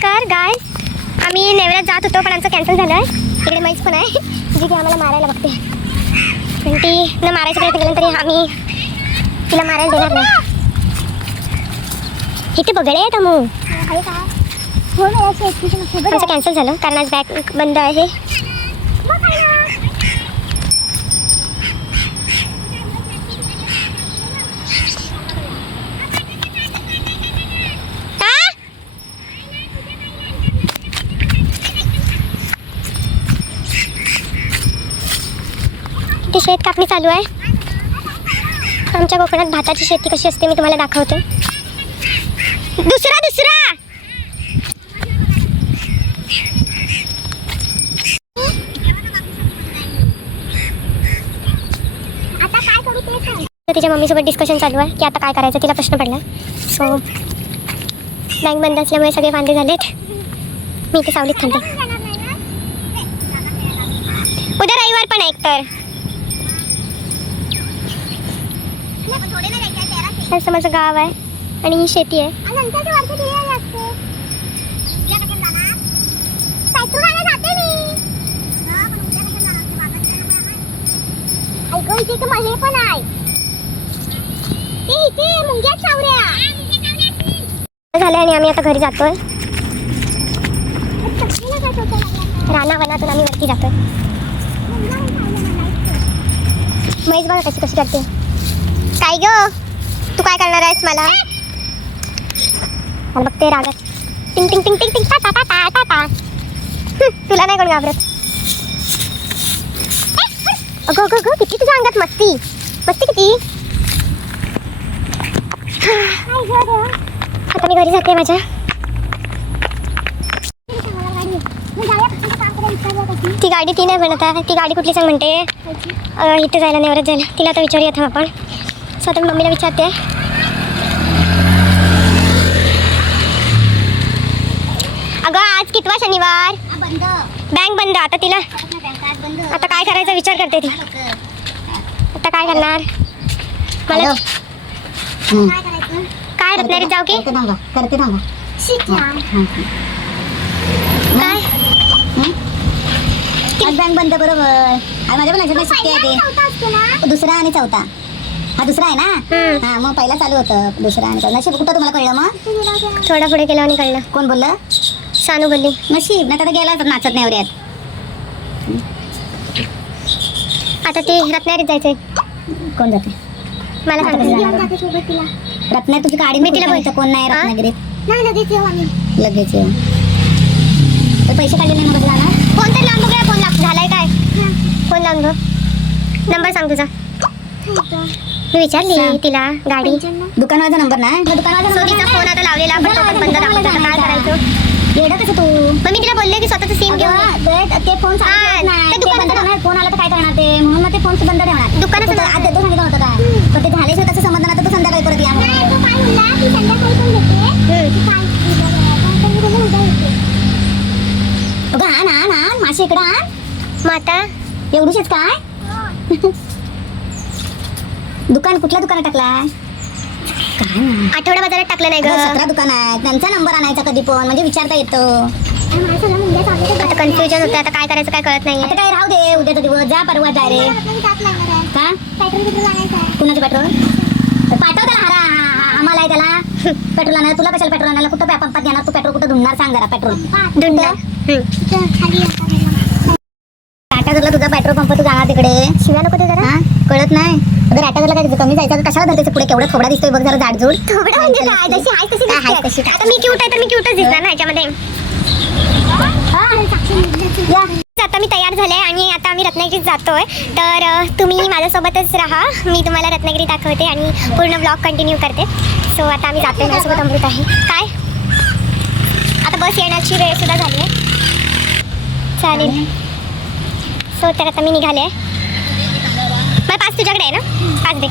नमस्कार गाइस, आम्ही नेवऱ्यात जात होतो पण आमचं कॅन्सल झालं आहे. इकडे मैच पण आहे जी की आम्हाला मारायला बघते. पण ती न मारायचा प्रयत्न केला तरी आम्ही तिला मारायला देणार नाही. इथे बघडे आहेत अमू. आमचं कॅन्सल झालं कारण आज बॅग बंद आहे. इथे शेत कापणी चालू आहे. आमच्या कोकणात भाताची शेती कशी असते मी तुम्हाला दाखवते. दुसरा तिच्या मम्मीसोबत डिस्कशन चालू आहे की आता काय करायचं. तिला प्रश्न पडला. सो बँक बंद असल्यामुळे सगळे वांदे झालेत. मी इथे सावलीत थांबते. उद्या रविवार पण आहे एकतर. असं माझं गाव आहे आणि ही शेती आहे. झालं आणि आम्ही आता घरी जातोय. रानावनातून आम्ही वरती जातोय. म्हैस बघा कशी कशी करते. काय ग तू काय करणार आहेस मला बघते रागात. टिंग टिंग टिंग टिंग टिंग टा टा टा टा टा. तुला नाही कोण घाबरत. अगं अगं अगं किती तुझ्या अंगात मस्ती किती. आता मी घरी जाते माझ्या. ती गाडी ती नाही बनत आहे. ती गाडी कुठली सांग म्हणते. इथे जायला नेवरत जायला. तिला आता विचारूया थांब आपण. सो आता मी मम्मीला विचारते. अगं आज कितवा शनिवार. बँक बंद. आता तिला आता काय करायचा विचार करते ती. आता काय करणार मला काय रत्नागिरीत जाऊ की करते ना काय बँक बंद बरोबर. माझ्या पण अजून शक्य आहे ते. दुसरा आणि चौथा हा दुसरा आहे ना. हा मग पहिला चालू होतं दुसरा आणि चौथा. नशीब कुठं तुम्हाला कळलं. मग थोडा पुढे गेला आणि कळलं. कोण बोललं. सानू बोलली. नशीब नाही तर गेला नाचत नेवऱ्यात. आता ती रत्नागिरीत जायचंय. कोण जाते मला सांगते. रत्नागिरी तुझी गाडी मी तिला बोलते. कोण नाही रत्नागिरीत. लगेच येऊ. पैसे काढले नाही मग जाणार. फोन तर लांब बघूया. फोन झालाय काय. फोन लावून बघ. नंबर सांग तुझा. मी विचारली तिला गाडी. दुकानाचा नंबर नाही. सो तिचा फोन आता लावलेला पण तो पण बंद दाखवत होता. काय करायचं. येडं कसं तू. मग मी तिला बोलले की स्वतःचं सिम घेऊन ये. ते फोन फोन आला तर काय करणार ते. म्हणून मग ते फोन बंद ठेवणार. दुकानाचं आज देतो सांगितलं होतं काय. पण ते झाल्याशिवाय त्याचं समाधान. आता तू संध्याकाळी परत या. आण मासे इकडं आण. माता एवढीच काय. दुकान कुठल्या दुकानात टाकलाय. काय ना आठवडा बाजारात टाकलं नाही ग. 17 दुकान आहे. त्यांचा नंबर आणायचा कधी पण म्हणजे विचारता येतं. आता कन्फ्युजन होतं. आता काय करायचं काय कळत नाही. आता काय राहू दे. उद्याचा दिवस जा परवा जा रे. का कुणाचं पेट्रोल पाठव त्याला. आम्हाला आहे त्याला पेट्रोल आणायला. तुला कशाला पेट्रोल आणायला. कुठं पंपात घेणार तू पेट्रोल. कुठं धुणार सांग जरा. पेट्रोल धुंडा टाटागरला तुझा पेट्रोल पंप. तू जाणार तिकडे. शिव्या नको ते जरा. कळत नाही. अगं टाटागरला काय कमी जायचं. कशाला धरते पुढे. केवढा थोडा दिसतोय बघ जरा जाडजूड. थोडं म्हणजे काय. जशी आहे तशी दिसते. आता मी क्यूट आहे तर मी क्यूटच दिसणार ना ह्याच्यामध्ये. आता मी तयार झाले आणि आता आम्ही रत्नागिरीत जातोय. तर तुम्ही माझ्यासोबतच राहा. मी तुम्हाला रत्नागिरी दाखवते आणि पूर्ण ब्लॉग कंटिन्यू करते. सो आता आम्ही जातोय. माझ्यासोबत अमृत आहे. काय आता बस येण्याची वेळ सुद्धा झाली आहे. चालेल. सो तर आता मी निघाले. मला 5 तुझ्याकडे आहे ना. 5 दे.